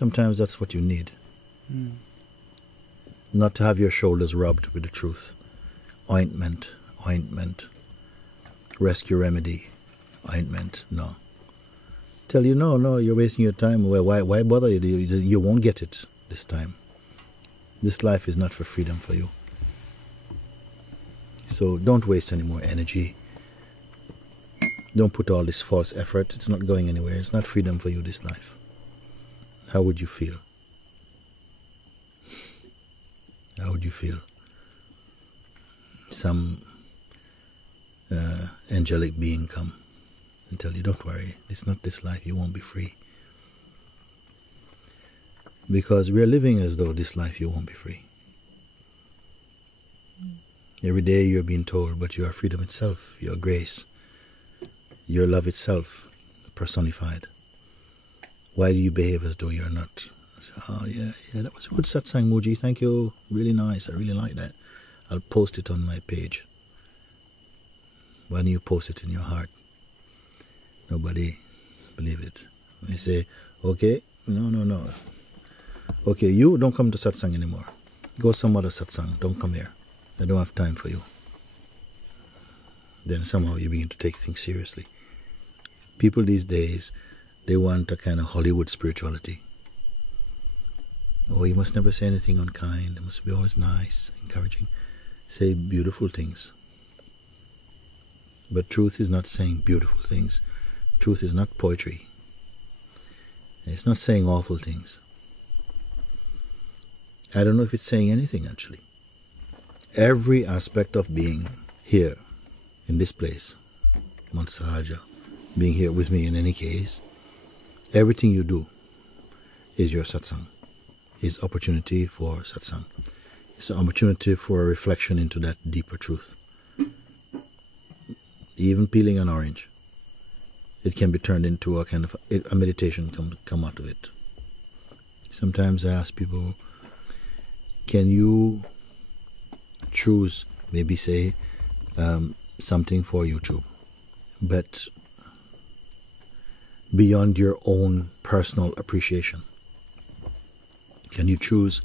Sometimes that's what you need. Not to have your shoulders rubbed with the truth. Ointment, ointment. Rescue remedy, ointment. No. Tell you, no, you're wasting your time. Well, why bother you? You won't get it this time. This life is not for freedom for you. So don't waste any more energy. Don't put all this false effort. It's not going anywhere. It's not freedom for you this life. How would you feel? How would you feel? Some angelic being come and tell you, don't worry, it's not this life, you won't be free. Because we are living as though this life you won't be free. Every day you're being told, but you are freedom itself, you are grace, your love itself personified. Why do you behave as though you're not? I say, oh yeah, that was a good Satsang, MooJi, thank you, really nice, I really like that. I'll post it on my page. Why don't you post it in your heart? Nobody believe it. When you say, okay, no. Okay, you don't come to Satsang anymore. Go some other Satsang, don't come here. I don't have time for you. Then somehow you begin to take things seriously. People these days, they want a kind of Hollywood spirituality. Oh, you must never say anything unkind. It must be always nice, encouraging. Say beautiful things. But truth is not saying beautiful things. Truth is not poetry. It's not saying awful things. I don't know if it's saying anything actually. Every aspect of being here, in this place, Mount Sahaja, being here with me in any case, everything you do is your satsang, is opportunity for satsang. It's an opportunity for a reflection into that deeper truth. Even peeling an orange, it can be turned into a kind of a meditation come out of it. Sometimes I ask people, can you choose, maybe say, something for YouTube, but beyond your own personal appreciation? Can you choose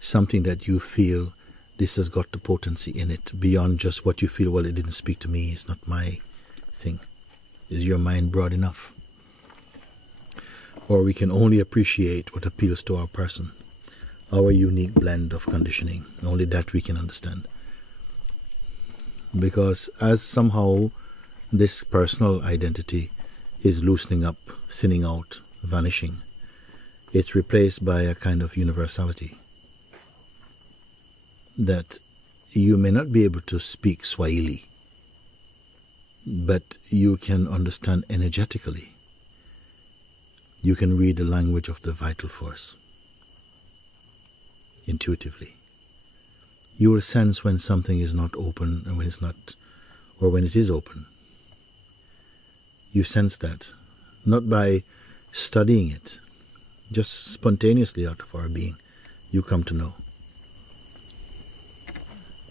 something that you feel this has got the potency in it, beyond just what you feel, well, it didn't speak to me, it's not my thing? Is your mind broad enough? Or we can only appreciate what appeals to our person, our unique blend of conditioning. Only that we can understand. Because as somehow this personal identity is loosening up, thinning out, vanishing, it's replaced by a kind of universality. That you may not be able to speak Swahili, but you can understand energetically. You can read the language of the vital force intuitively. You will sense when something is not open and when it's not, or when it is open. You sense that, not by studying it, just spontaneously out of our being, you come to know.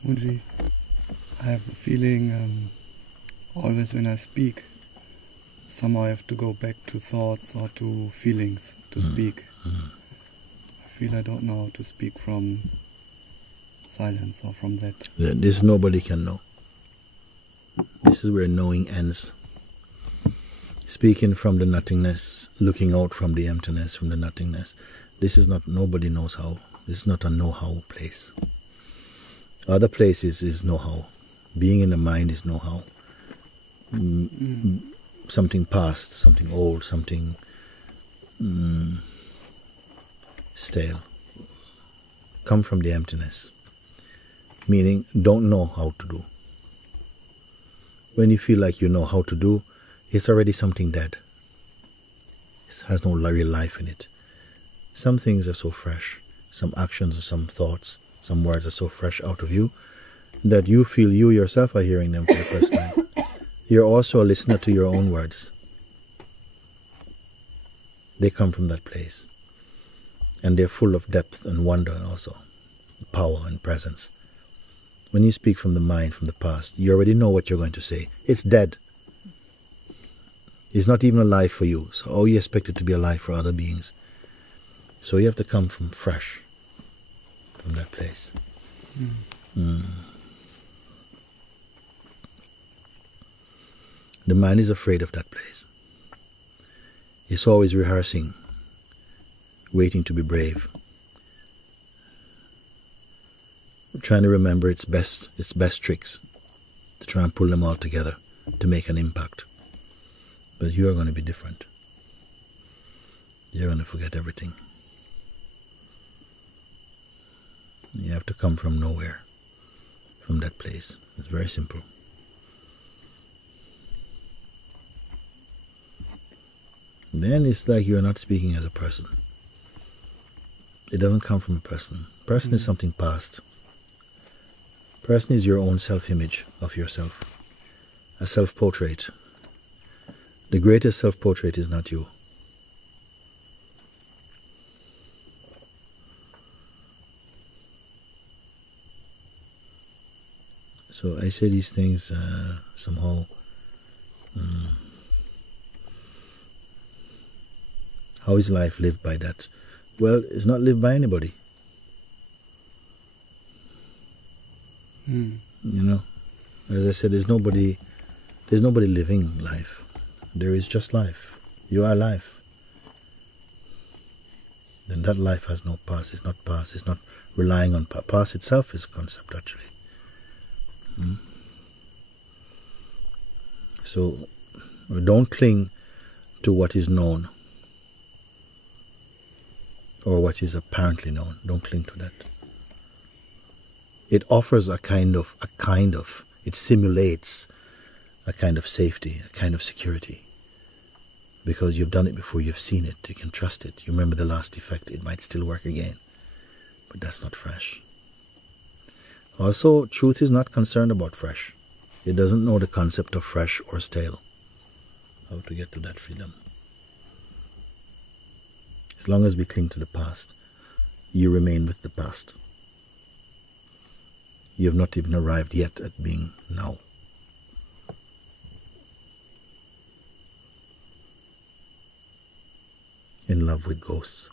MooJi, I have the feeling always when I speak, somehow I have to go back to thoughts or to feelings to speak. I feel I don't know how to speak from silence or from that. This nobody can know. This is where knowing ends. Speaking from the nothingness, looking out from the emptiness, from the nothingness. This is not, nobody knows how. This is not a know-how place. Other places is know-how. Being in the mind is know-how. Something past, something old, something stale. Come from the emptiness. Meaning, don't know how to do. When you feel like you know how to do, it's already something dead. It has no real life in it. Some things are so fresh, some actions or some thoughts, some words are so fresh out of you, that you feel you yourself are hearing them for the first time. You're also a listener to your own words. They come from that place. And they're full of depth and wonder also, power and presence. When you speak from the mind, from the past, you already know what you're going to say. It's dead. It's not even alive for you. So how you expect it to be alive for other beings? So you have to come from fresh, from that place. The mind is afraid of that place. It's always rehearsing, waiting to be brave, trying to remember its best tricks, to try and pull them all together to make an impact. But you are going to be different. You're going to forget everything. You have to come from nowhere, from that place. It's very simple. Then it's like you're not speaking as a person. It doesn't come from a person. Person is something past. Person is your own self-image of yourself. A self-portrait. The greatest self-portrait is not you. So I say these things somehow. How is life lived by that? Well, it's not lived by anybody. You know, as I said, there's nobody living life. There is just life. You are life. Then that life has no past. It's not past. It's not relying on past. Past itself is a concept, actually. So don't cling to what is known or what is apparently known. Don't cling to that. It offers a kind of, it simulates a kind of safety, a kind of security. Because you've done it before, you've seen it, you can trust it. You remember the last effect, it might still work again. But that's not fresh. Also, truth is not concerned about fresh. It doesn't know the concept of fresh or stale. How to get to that freedom. As long as we cling to the past, you remain with the past. You have not even arrived yet at being now. In love with ghosts.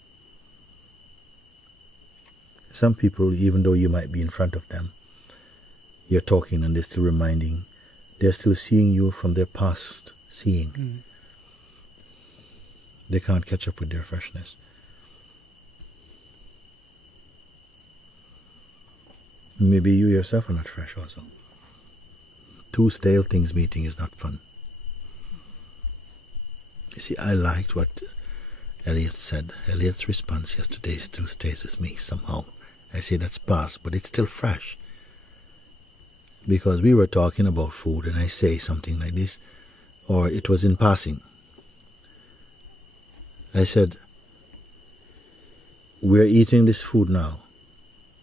Some people, even though you might be in front of them, you're talking and they're still reminding, they're still seeing you from their past seeing. They can't catch up with their freshness. Maybe you yourself are not fresh also. Two stale things meeting is not fun. You see, I liked what Elliot said. Elliot's response yesterday still stays with me somehow. I say that's past, but it's still fresh. Because we were talking about food and I say something like this, or it was in passing. I said, we're eating this food now,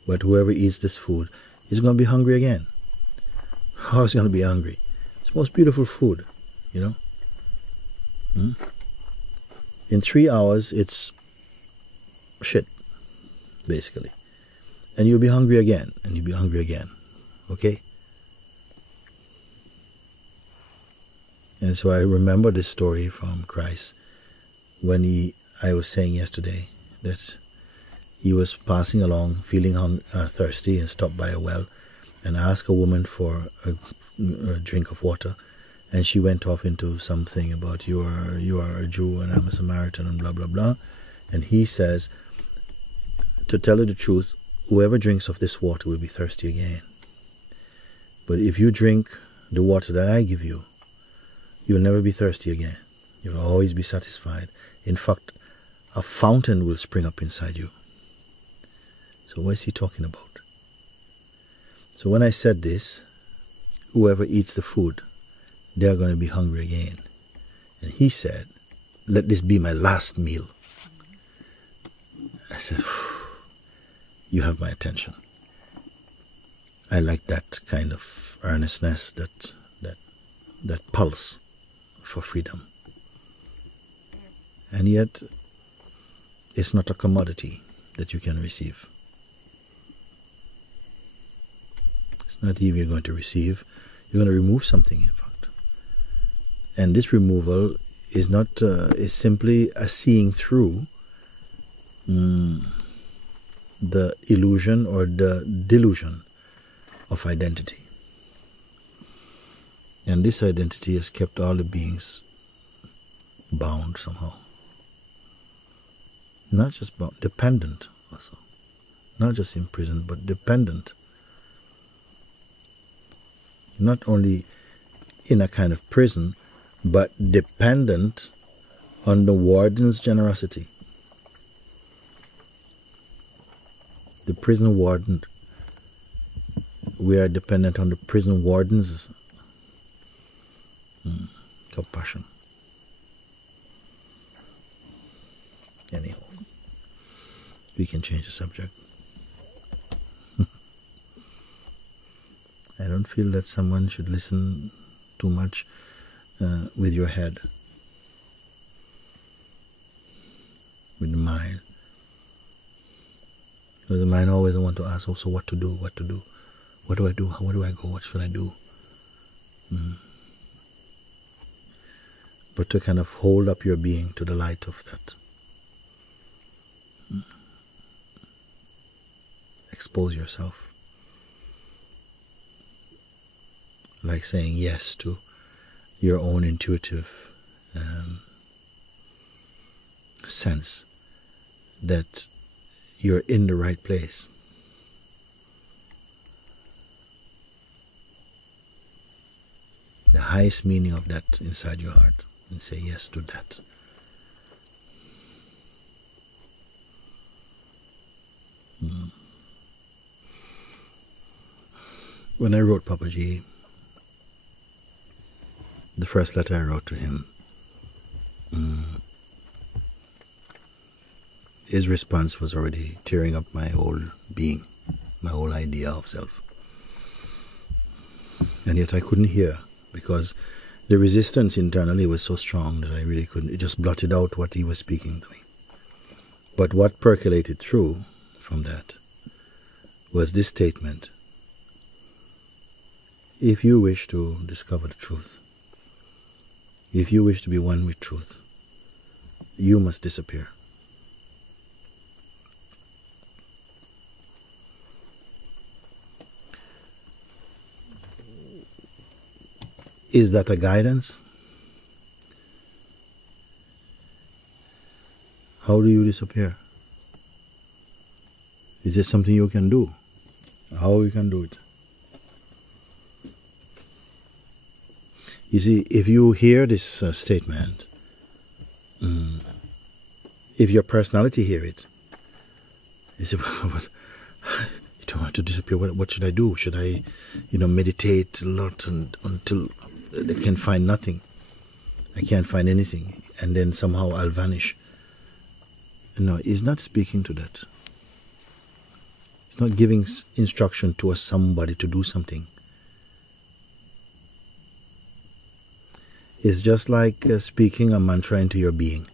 but whoever eats this food is going to be hungry again. How is he going to be hungry? It's the most beautiful food, you know. In 3 hours, it's shit, basically. And you'll be hungry again, and you'll be hungry again. Okay? And so I remember this story from Christ when I was saying yesterday that he was passing along, feeling thirsty, and stopped by a well and asked a woman for a drink of water. And she went off into something about you are a Jew and I'm a Samaritan and blah, blah, blah. And he says, to tell you the truth, whoever drinks of this water will be thirsty again. But if you drink the water that I give you, you'll never be thirsty again. You'll always be satisfied. In fact, a fountain will spring up inside you. So what is he talking about? So when I said this, whoever eats the food, they are going to be hungry again. And he said, let this be my last meal. I said, you have my attention. I like that kind of earnestness, that pulse for freedom. And yet, it's not a commodity that you can receive. It's not even you're going to receive. You're going to remove something, in fact. And this removal is not is simply a seeing through the illusion or the delusion of identity. And this identity has kept all the beings bound somehow. Not just bound, dependent also. Not just imprisoned, but dependent. Not only in a kind of prison, but dependent on the warden's generosity. The prison warden, we are dependent on the prison warden's compassion. Anyhow, we can change the subject. I don't feel that someone should listen too much with your head, with the mind. Because the mind always wants to ask also what to do, what to do. What do I do? Where do I go? What should I do? But to kind of hold up your being to the light of that. Expose yourself. Like saying yes to your own intuitive sense that you're in the right place. The highest meaning of that inside your heart, and say yes to that. When I wrote Papaji, the first letter I wrote to him, his response was already tearing up my whole being, my whole idea of self. And yet I couldn't hear, because the resistance internally was so strong that I really couldn't. It just blotted out what he was speaking to me. But what percolated through from that was this statement: if you wish to discover the truth, if you wish to be one with truth, you must disappear. Is that a guidance? How do you disappear? Is it something you can do? How you can do it? You see, if you hear this statement, if your personality hear it, you say, "What? You don't want to disappear. What should I do? Should I, meditate a lot until I can find nothing? I can't find anything, and then somehow I'll vanish." No, he's not speaking to that. He's not giving instruction to somebody to do something. It's just like speaking a mantra into your being.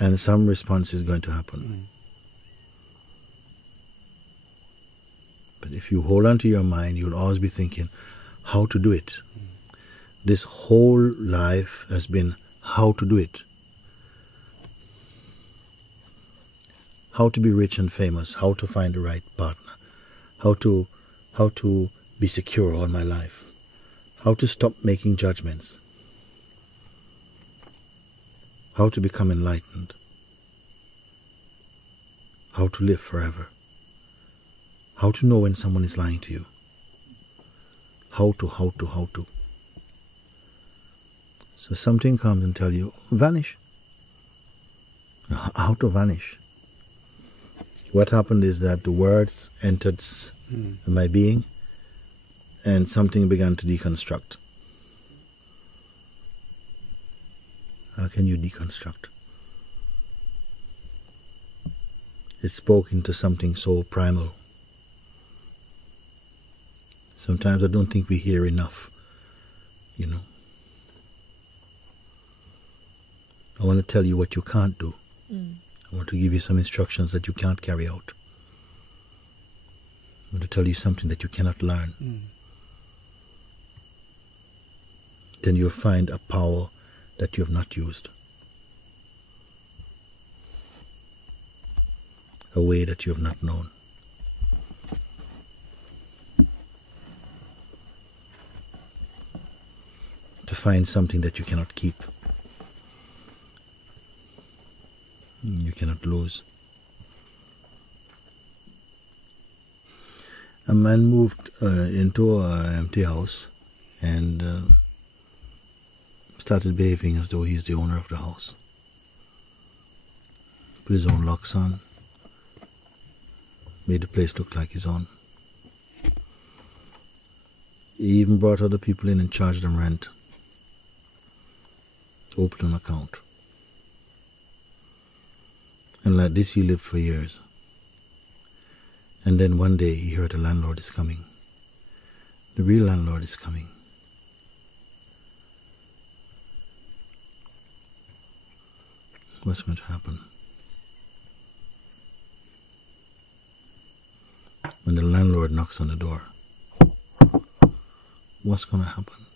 And some response is going to happen. But if you hold on to your mind, you'll always be thinking how to do it. This whole life has been how to do it. How to be rich and famous, how to find the right partner, how to be secure all my life, how to stop making judgments, how to become enlightened, how to live forever, how to know when someone is lying to you, how to. So something comes and tells you, vanish. How to vanish? What happened is that the words entered my being, and something began to deconstruct. How can you deconstruct? It spoke into something so primal. Sometimes I don't think we hear enough, I want to tell you what you can't do. I want to give you some instructions that you can't carry out. I want to tell you something that you cannot learn. Then you'll find a power that you have not used. a way that you have not known. To find something that you cannot keep, you cannot lose. A man moved into an empty house and started behaving as though he's the owner of the house. Put his own locks on, made the place look like his own. He even brought other people in and charged them rent. Opened an account. And like this he lived for years. And then one day he heard the landlord is coming. The real landlord is coming. What's going to happen? When the landlord knocks on the door, what's going to happen?